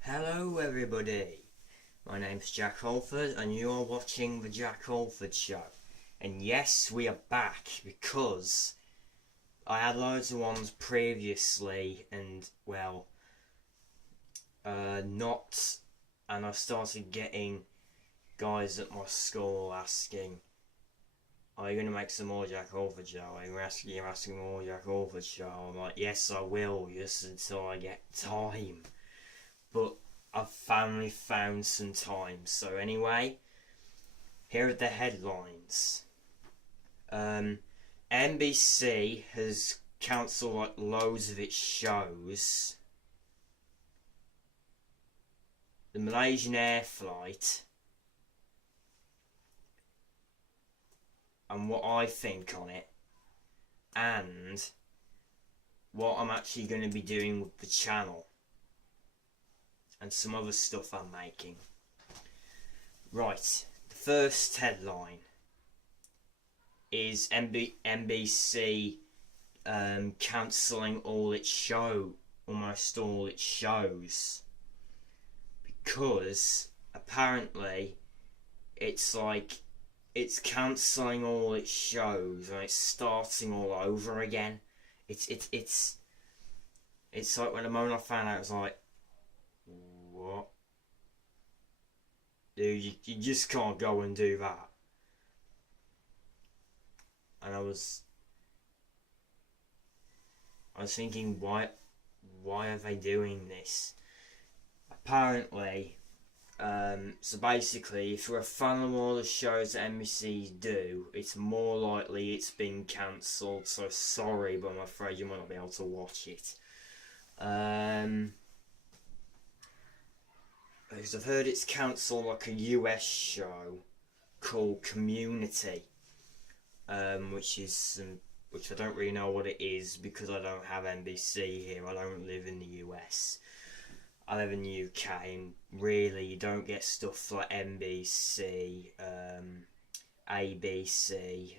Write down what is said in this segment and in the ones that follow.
Hello everybody, my name's Jack ALFORD and you're watching the Jack ALFORD Show. And yes, we are back because I had loads of ones previously and well, not, and I started getting guys at my school asking, are you going to make some more Jack ALFORD Show? You're asking more Jack ALFORD Show. I'm like, yes I will, just until I get time. But I've finally found some time. So anyway, here are the headlines. MBC has cancelled like loads of its shows. The Malaysian Air flight. And what I think on it. And what I'm actually going to be doing with the channel. And some other stuff I'm making. Right, the first headline is MBC cancelling almost all its shows, because apparently it's cancelling all its shows and it's starting all over again. It's like when the moment I found out, I was like, what? Dude, you just can't go and do that. And I was thinking, why are they doing this? Apparently, so basically, if you're a fan of all the shows that NBC do, it's more likely it's been cancelled. So sorry, but I'm afraid you might not be able to watch it. Because I've heard it's cancelled like a US show called Community, which I don't really know what it is because I don't have NBC here. I don't live in the US. I live in the UK, and really you don't get stuff like NBC, ABC.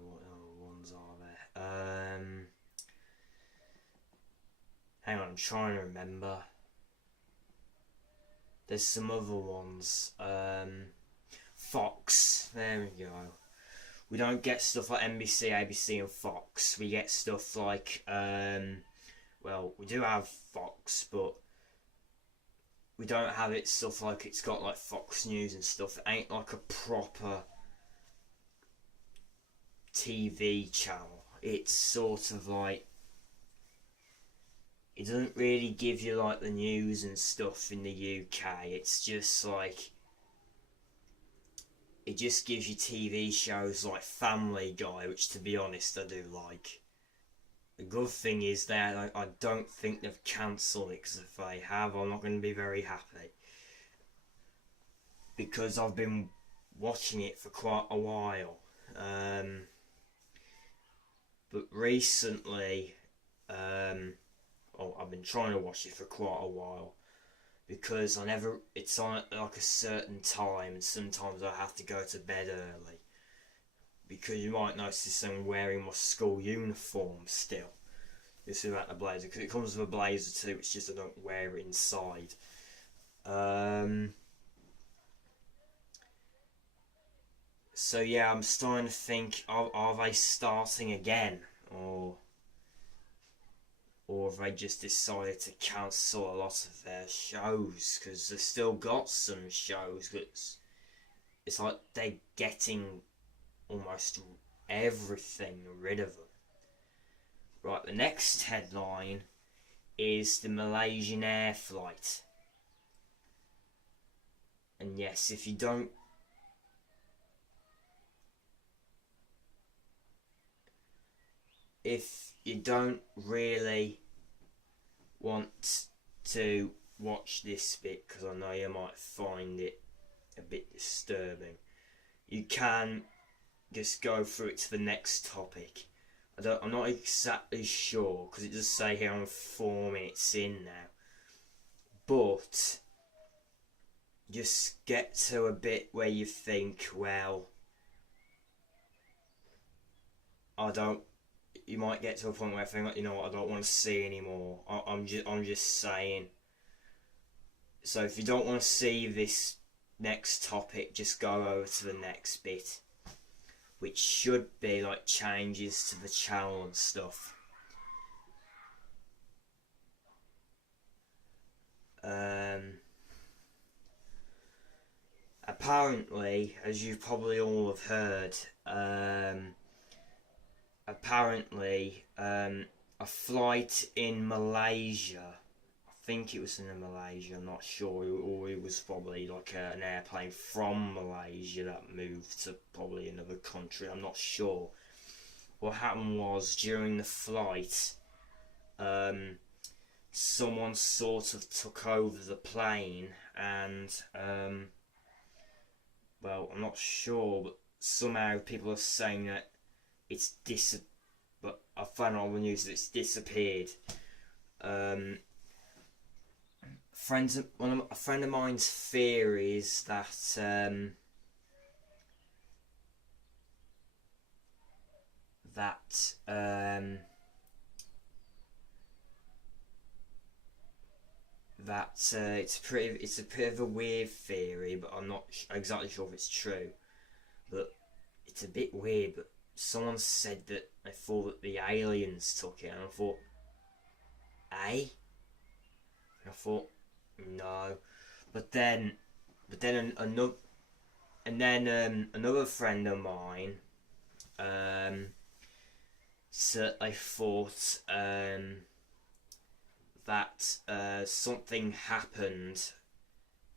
What other ones are there? Hang on, I'm trying to remember. There's some other ones. Fox. There we go. We don't get stuff like NBC, ABC and Fox. We get stuff like, well, we do have Fox, but we don't have it stuff like it's got like Fox News and stuff. It ain't like a proper TV channel. It's sort of like, it doesn't really give you like the news and stuff in the UK. It's just like, it just gives you TV shows like Family Guy, which to be honest I do like. The good thing is that I don't think they've cancelled it, because if they have, I'm not going to be very happy. Because I've been watching it for quite a while. But recently, I've been trying to watch it for quite a while, because it's on at like a certain time, and sometimes I have to go to bed early. Because you might notice I'm wearing my school uniform still. This is about the blazer, because it comes with a blazer too, it's just I don't wear it inside. So yeah, I'm starting to think, are they starting again? Or have they just decided to cancel a lot of their shows? Because they've still got some shows, but it's like they're getting almost everything rid of them. Right, the next headline is the Malaysian Air flight. And yes, if you don't really want to watch this bit, because I know you might find it a bit disturbing, you can just go through it to the next topic. I'm not exactly sure because it does say here I'm 4 minutes in now. But just get to a bit where you think, well, you might get to a point where I think, like, you know what, I don't want to see anymore. I'm just saying. So if you don't want to see this next topic, just go over to the next bit, which should be like changes to the channel and stuff. Apparently, as you probably all have heard, apparently a flight in Malaysia, I think it was in Malaysia, I'm not sure, or it was probably like an airplane from Malaysia that moved to probably another country, I'm not sure. What happened was, during the flight, someone sort of took over the plane and well, I'm not sure, but somehow people are saying that but I found on the news that it's disappeared. A friend of mine's theory is that it's a bit of a weird theory, but I'm not exactly sure if it's true. But it's a bit weird. But someone said that they thought that the aliens took it, and I thought, eh? And I thought, no. But then another friend of mine, so I thought that something happened,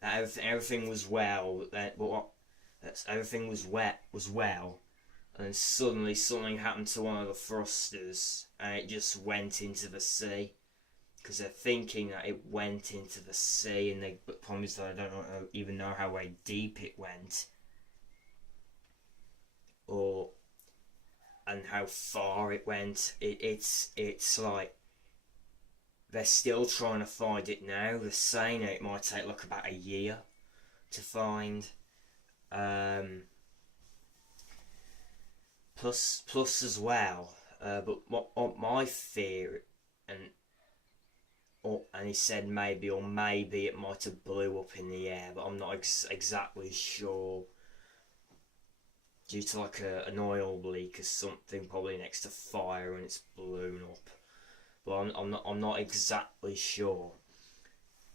that everything was well, that everything was well, and then suddenly something happened to one of the thrusters, and it just went into the sea. Because they're thinking that it went into the sea, and the problem is that I don't even know how way deep it went, and how far it went. It's like they're still trying to find it now. They're saying it might take like about a year to find. Plus as well. But what my fear, and he said maybe it might have blew up in the air, but I'm not exactly sure. Due to like an oil leak or something, probably next to fire, and it's blown up. But I'm not exactly sure.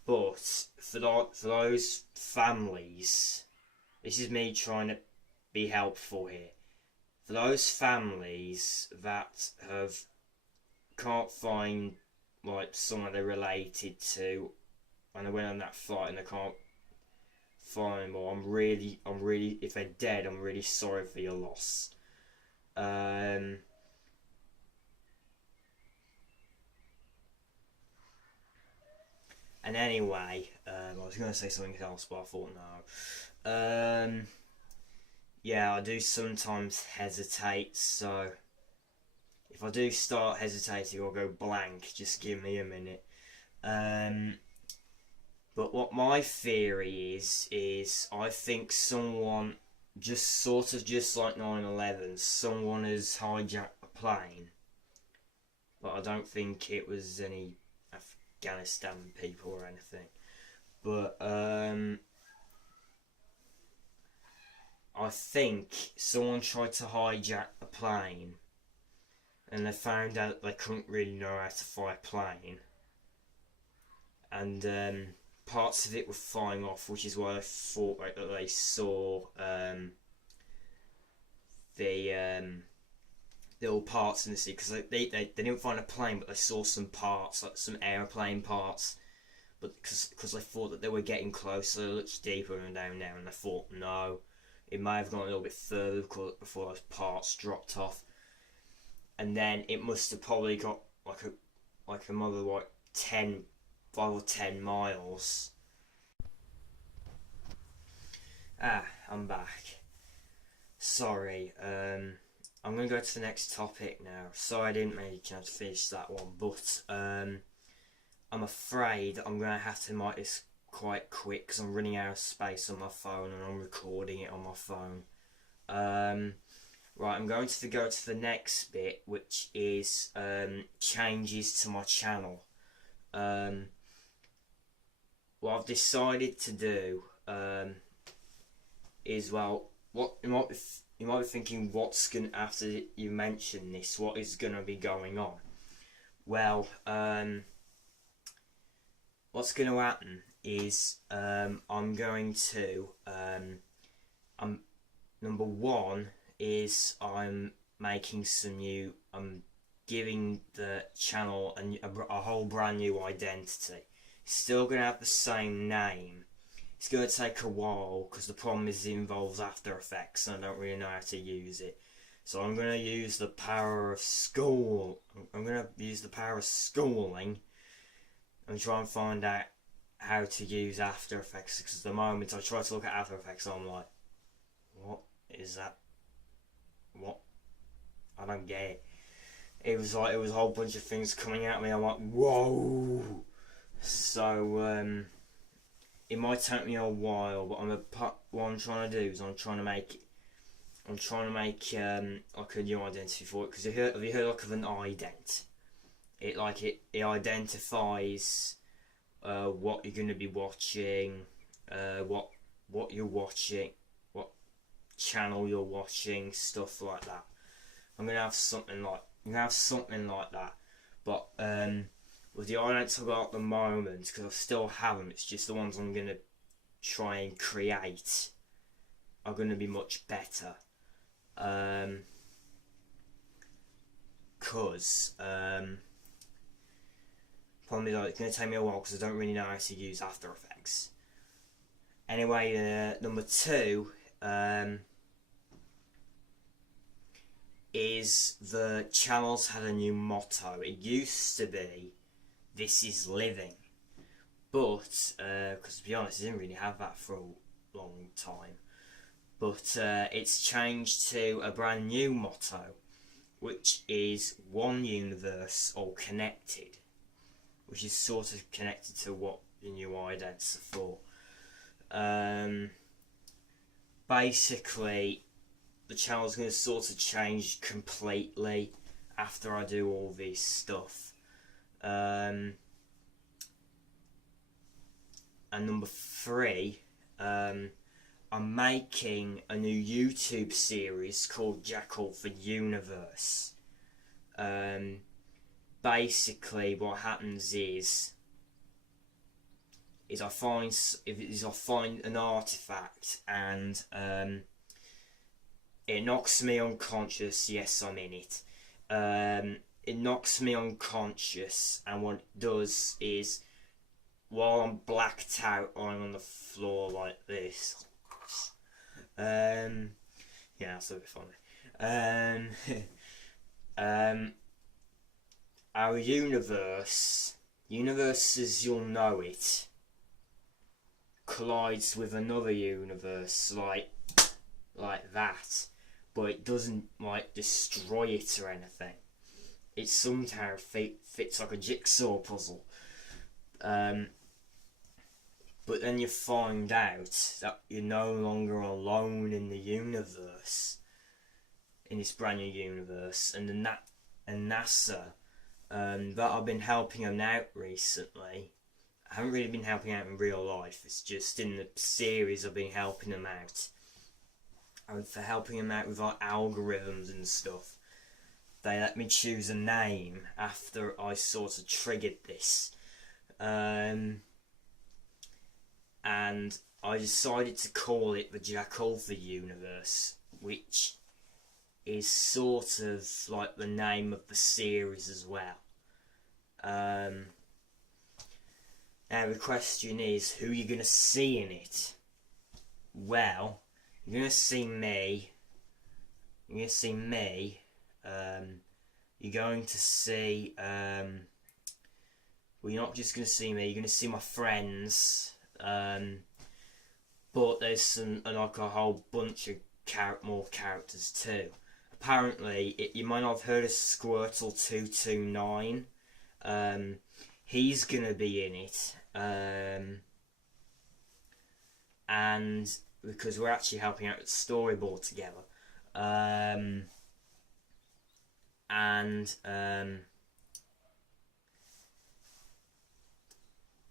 But for those families, this is me trying to be helpful here. For those families that can't find like someone they're related to, and they went on that flight and they can't find them, I'm really, if they're dead, I'm really sorry for your loss. And anyway, I was going to say something else, but I thought no. Yeah, I do sometimes hesitate, so if I do start hesitating or go blank, just give me a minute. But what my theory is I think someone, just like 9/11, someone has hijacked the plane. But I don't think it was any Afghanistan people or anything. But I think someone tried to hijack the plane, and they found out they couldn't really know how to fly a plane, and parts of it were flying off, which is why I thought that they saw the little parts in the sea, because they didn't find a plane, but they saw some parts, like some airplane parts, but because they thought that they were getting closer, they looked deeper and down there, and they thought no, it may have gone a little bit further before those parts dropped off, and then it must have probably got like another like 5 or 10 miles. I'm back. Sorry. I'm going to go to the next topic now. Sorry I didn't make a chance to finish that one, but I'm afraid I'm going to have to make this quite quick because I'm running out of space on my phone and I'm recording it on my phone. Right, I'm going to go to the next bit, which is changes to my channel. What I've decided to do is, well, what you might be thinking, what's going after you mention this, what is going to be going on? Well, what's going to happen is I'm going to number one is I'm making some new. I'm giving the channel a whole brand new identity. Still going to have the same name. It's going to take a while because the problem is it involves After Effects and I don't really know how to use it. So I'm going to use the power of school. I'm going to use the power of schooling and try and find out how to use After Effects, because at the moment I try to look at After Effects and I'm like, what is that? What? I don't get it. It was a whole bunch of things coming at me. I'm like, whoa. So it might take me a while, but what I'm trying to do is I'm trying to make like a new identity for it. Because have you heard like of an ident? It identifies what you're going to be watching, what you're watching, what channel you're watching, stuff like that. I'm gonna have something like that, but with the idents I've got at the moment, because I still have them, it's just the ones I'm gonna try and create are gonna be much better. Because problem is it's gonna take me a while because I don't really know how to use After Effects. Anyway, number two is the channel's had a new motto. It used to be, "This is living," but because to be honest, I didn't really have that for a long time. But it's changed to a brand new motto, which is "One universe, all connected," which is sort of connected to what the new idents are for. Basically, the channel's going to sort of change completely after I do all this stuff. And number three, I'm making a new YouTube series called ALFORD Universe. Basically, what happens is I find an artifact and it knocks me unconscious. Yes, I'm in it. It knocks me unconscious, and what it does is, while I'm blacked out, I'm on the floor like this. Yeah, that's a bit funny. Our universe as you'll know it, collides with another universe like that, but it doesn't like destroy it or anything. It somehow fits like a jigsaw puzzle. But then you find out that you're no longer alone in the universe, in this brand new universe, and NASA, that I've been helping them out recently. I haven't really been helping out in real life, it's just in the series I've been helping them out. And for helping them out with like algorithms and stuff, they let me choose a name after I sort of triggered this. And I decided to call it the ALFORD Universe, which is sort of like the name of the series as well. Now the question is, who are you going to see in it? Well, you're going to see me. You're going to see me. You're going to see. Well, you're not just going to see me. You're going to see my friends. But there's like a whole bunch of more characters too. apparently, you might not have heard of Squirtle 229. He's gonna be in it. And because we're actually helping out with the storyboard together.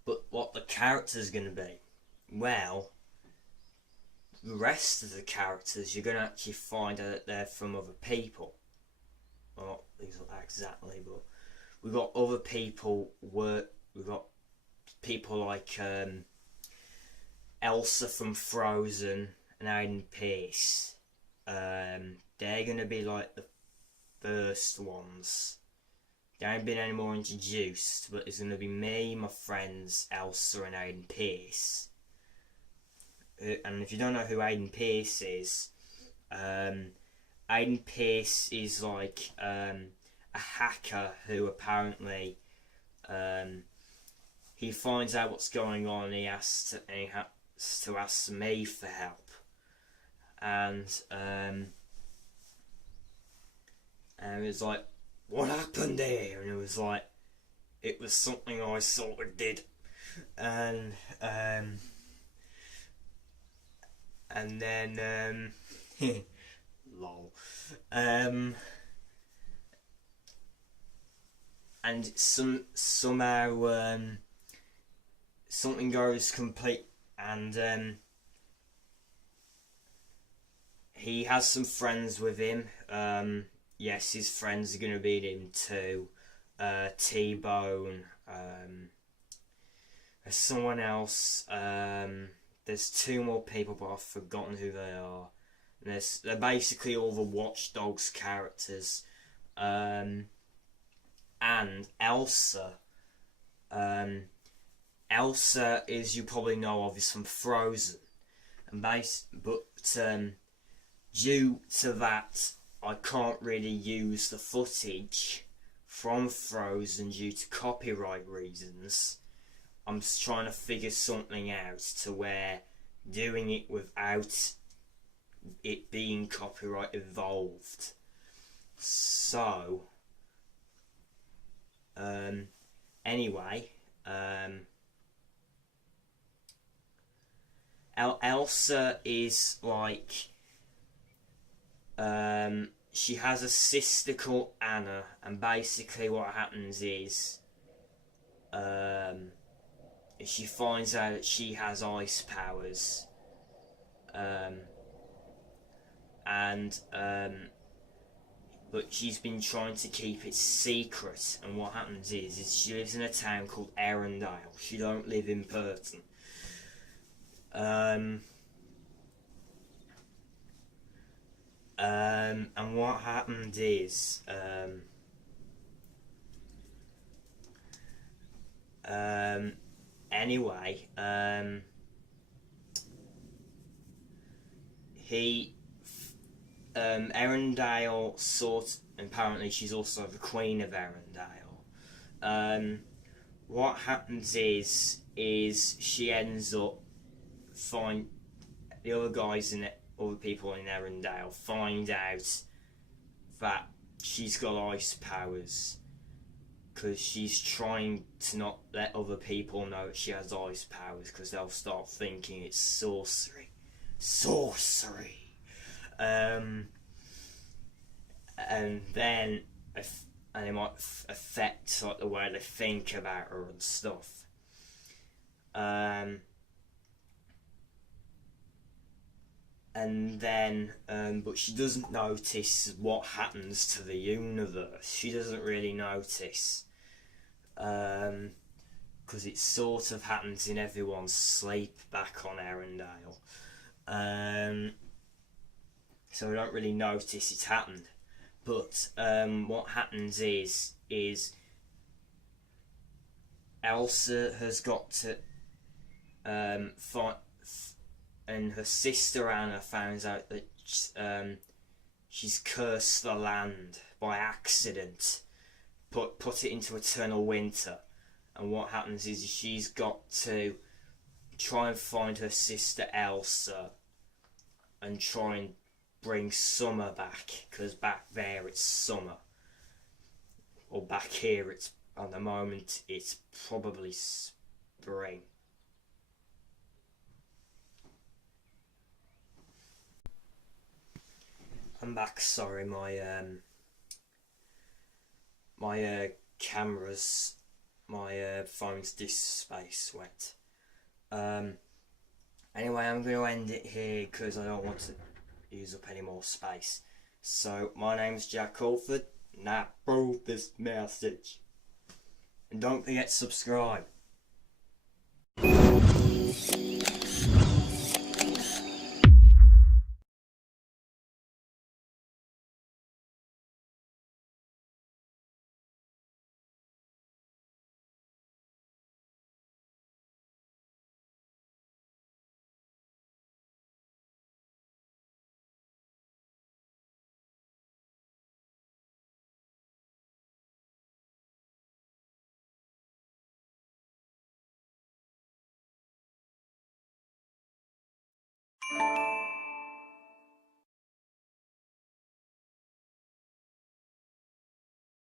But what the character's gonna be? Well, the rest of the characters you're gonna actually find out that they're from other people. Well, not these exactly, but we've got other people. We've got people like Elsa from Frozen and Aiden Pierce. They're gonna be like the first ones. They haven't been any more introduced, but it's gonna be me, my friends, Elsa and Aiden Pierce. And if you don't know who Aiden Pierce is, Aiden Pierce is like a hacker who apparently he finds out what's going on and he has to ask me for help. And it was like, what happened there? And it was like, it was something I sort of did. And then lol. And somehow something goes complete, and he has some friends with him. Yes, his friends are going to be in him too. T-Bone. There's someone else. There's two more people, but I've forgotten who they are. And they're basically all the Watch Dogs characters. And Elsa. Elsa, is you probably know of, is from Frozen. But due to that, I can't really use the footage from Frozen due to copyright reasons. I'm just trying to figure something out to where doing it without it being copyright involved. So, anyway, Elsa is like, she has a sister called Anna, and basically what happens is, she finds out that she has ice powers, but she's been trying to keep it secret, and what happens is she lives in a town called Arendelle. She don't live in Burton. And what happened is, anyway, Arendelle and apparently she's also the Queen of Arendelle. What happens is she ends up the other guys in it, other people in Arendelle find out that she's got ice powers, because she's trying to not let other people know that she has ice powers, because they'll start thinking it's sorcery. And then it might affect like the way they think about her and stuff. And then, but she doesn't notice what happens to the universe. She doesn't really notice, because it sort of happens in everyone's sleep back on Arendelle. So we don't really notice it's happened. But what happens is Elsa has got to fight. And her sister Anna finds out that she's cursed the land by accident, put it into eternal winter. And what happens is she's got to try and find her sister Elsa and try and bring summer back, because back there it's summer. Or back here it's, at the moment, it's probably spring. I'm back. Sorry, camera's, my phone's disk space went. Anyway, I'm going to end it here because I don't want to use up any more space. So, my name's Jack ALFORD, and I approve this message. And don't forget to subscribe.